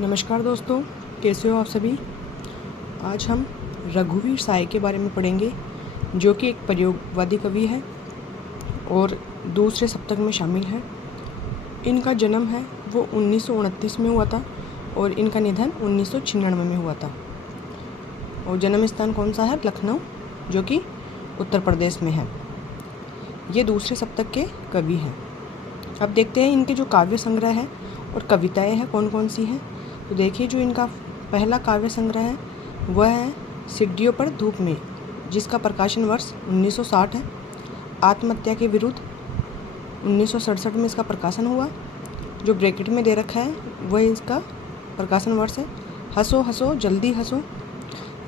नमस्कार दोस्तों, कैसे हो आप सभी। आज हम रघुवीर साय के बारे में पढ़ेंगे, जो कि एक प्रयोगवादी कवि है और दूसरे सप्तक में शामिल है। इनका जन्म है वो 1929 में हुआ था और इनका निधन 1996 में हुआ था। और जन्म स्थान कौन सा है? लखनऊ, जो कि उत्तर प्रदेश में है। ये दूसरे सप्तक के कवि हैं। अब देखते हैं इनके जो काव्य संग्रह है और कविताएं हैं कौन कौन सी हैं। तो देखिए, जो इनका पहला काव्य संग्रह है वह है सिड्डियों पर धूप में, जिसका प्रकाशन वर्ष 1960 है। आत्महत्या के विरुद्ध 1967 में इसका प्रकाशन हुआ। जो ब्रैकेट में दे रखा है वह इसका प्रकाशन वर्ष है। हंसो हंसो जल्दी हंसो,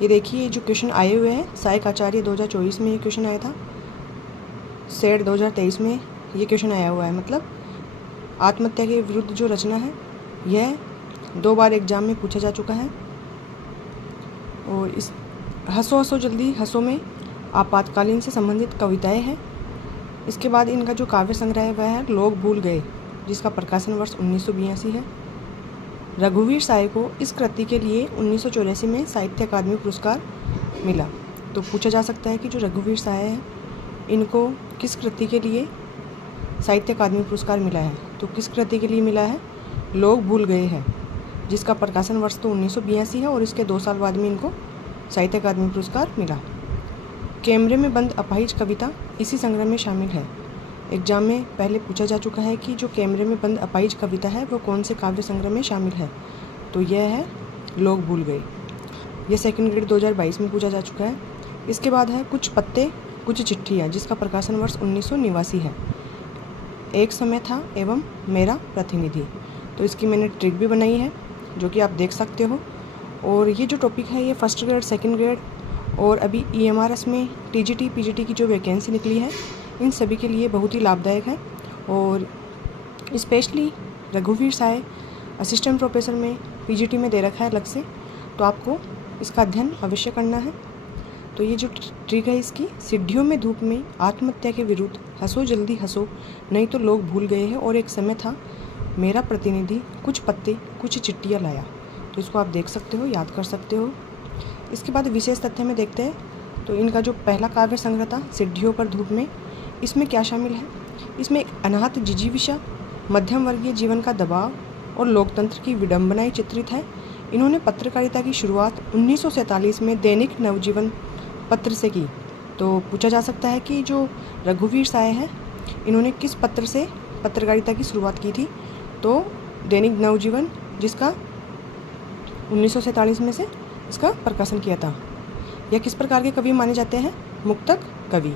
ये देखिए जो क्वेश्चन आए हुए हैं। साहिक आचार्य 2024 में ये क्वेश्चन आया था। सेड 2023 में ये क्वेश्चन आया हुआ है। मतलब आत्महत्या के विरुद्ध जो रचना है यह 2 बार एग्जाम में पूछा जा चुका है। और इस हंसो हंसो जल्दी हंसो में आपातकालीन से संबंधित कविताएं हैं। इसके बाद इनका जो काव्य संग्रह है वह है लोग भूल गए, जिसका प्रकाशन वर्ष 1982 है। रघुवीर साय को इस कृति के लिए 1984 में साहित्य अकादमी पुरस्कार मिला। तो पूछा जा सकता है कि जो रघुवीर साय है इनको किस कृति के लिए साहित्य अकादमी पुरस्कार मिला है। तो किस कृति के लिए मिला है? लोग भूल गए हैं, जिसका प्रकाशन वर्ष तो 1982 है और इसके 2 साल बाद में इनको साहित्य अकादमी पुरस्कार मिला। कैमरे में बंद अपाहिज कविता इसी संग्रह में शामिल है। एग्जाम में पहले पूछा जा चुका है कि जो कैमरे में बंद अपाहिज कविता है वो कौन से काव्य संग्रह में शामिल है। तो यह है लोग भूल गए। यह सेकंड ग्रेड 2022 में पूछा जा चुका है। इसके बाद है कुछ पत्ते कुछ चिट्ठियाँ, जिसका प्रकाशन वर्ष 1989 है। एक समय था एवं मेरा प्रतिनिधि, तो इसकी मैंने ट्रिक भी बनाई है जो कि आप देख सकते हो। और ये जो टॉपिक है ये फर्स्ट ग्रेड सेकंड ग्रेड और अभी EMRS में TGT PGT की जो वैकेंसी निकली है इन सभी के लिए बहुत ही लाभदायक है। और स्पेशली रघुवीर साय असिस्टेंट प्रोफेसर में PGT में दे रखा है अलग से, तो आपको इसका अध्ययन अवश्य करना है। तो ये जो ट्रिक है इसकी, सिड्डियों में धूप में आत्महत्या के विरुद्ध हंसो जल्दी हंसो, नहीं तो लोग भूल गए हैं, और एक समय था मेरा प्रतिनिधि कुछ पत्ते कुछ चिट्ठियाँ लाया। तो इसको आप देख सकते हो, याद कर सकते हो। इसके बाद विशेष तथ्य में देखते हैं। तो इनका जो पहला काव्य संग्रह था सिड्डियों पर धूप में, इसमें क्या शामिल है? इसमें एक अनाहत जिजीविषा, मध्यम वर्गीय जीवन का दबाव और लोकतंत्र की विडंबनाएं चित्रित है। इन्होंने पत्रकारिता की शुरुआत 1947 में दैनिक नवजीवन पत्र से की। तो पूछा जा सकता है कि जो रघुवीर साय है इन्होंने किस पत्र से पत्रकारिता की शुरुआत की थी। तो दैनिक नवजीवन, जिसका 1947 में से इसका प्रकाशन किया था। यह किस प्रकार के कवि माने जाते हैं? मुक्तक कवि।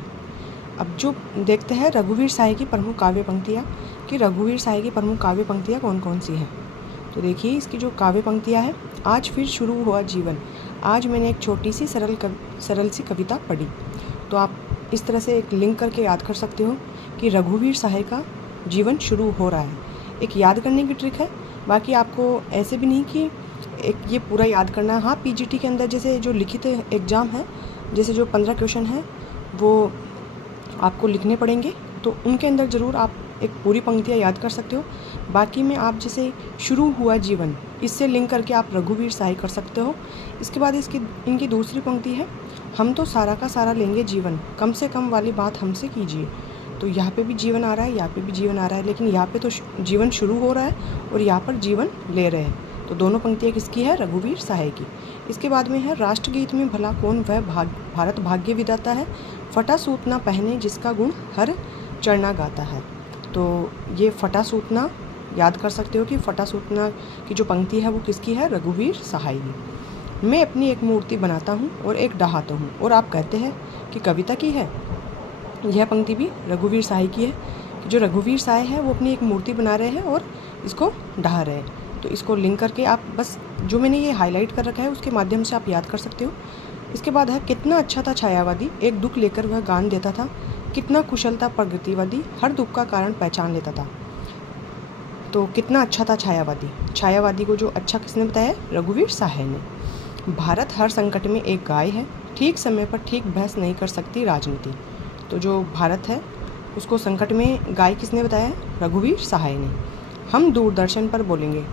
अब जो देखते हैं रघुवीर साय की प्रमुख काव्य पंक्तियाँ, कि रघुवीर साय की प्रमुख काव्य पंक्तियाँ कौन कौन सी हैं। तो देखिए इसकी जो काव्य पंक्तियाँ हैं, आज फिर शुरू हुआ जीवन, आज मैंने एक छोटी सी सरल सी कविता पढ़ी। तो आप इस तरह से एक लिंक करके याद कर सकते हो कि रघुवीर साय का जीवन शुरू हो रहा है। एक याद करने की ट्रिक है, बाकी आपको ऐसे भी नहीं कि एक ये पूरा याद करना है। हाँ, PGT के अंदर जैसे जो लिखित एग्ज़ाम है, जैसे जो 15 क्वेश्चन हैं वो आपको लिखने पड़ेंगे, तो उनके अंदर ज़रूर आप एक पूरी पंक्तियाँ याद कर सकते हो। बाकी में आप जैसे शुरू हुआ जीवन, इससे लिंक करके आप रघुवीर साय कर सकते हो। इसके बाद इनकी दूसरी पंक्ति है, हम तो सारा का सारा लेंगे जीवन, कम से कम वाली बात हमसे कीजिए। तो यहाँ पे भी जीवन आ रहा है, यहाँ पे भी जीवन आ रहा है, लेकिन यहाँ पे तो जीवन शुरू हो रहा है और यहाँ पर जीवन ले रहे हैं। तो दोनों पंक्तियाँ किसकी है? रघुवीर साय की। इसके बाद में है राष्ट्रगीत में भला कौन वह भारत भाग्य विधाता है, फटा सूतना पहने जिसका गुण हर चरना गाता है। तो ये फटा सूतना याद कर सकते हो कि फटा सूतना की जो पंक्ति है वो किसकी है? रघुवीर साय की। मैं अपनी एक मूर्ति बनाता हूँ और एक डहाता हूँ, और आप कहते हैं कि कविता की है। यह पंक्ति भी रघुवीर साय की है कि जो रघुवीर साय है वो अपनी एक मूर्ति बना रहे हैं और इसको ढहा रहे हैं। तो इसको लिंक करके आप बस जो मैंने ये हाईलाइट कर रखा है उसके माध्यम से आप याद कर सकते हो। इसके बाद है कितना अच्छा था छायावादी, एक दुख लेकर वह गान देता था, कितना कुशल था प्रगतिवादी, हर दुख का कारण पहचान लेता था। तो कितना अच्छा था छायावादी, छायावादी को जो अच्छा किसने बताया? रघुवीर साय ने। भारत हर संकट में एक गाय है, ठीक समय पर ठीक बहस नहीं कर सकती राजनीति। तो जो भारत है उसको संकट में गाय किसने बताया? रघुवीर साय ने। हम दूरदर्शन पर बोलेंगे,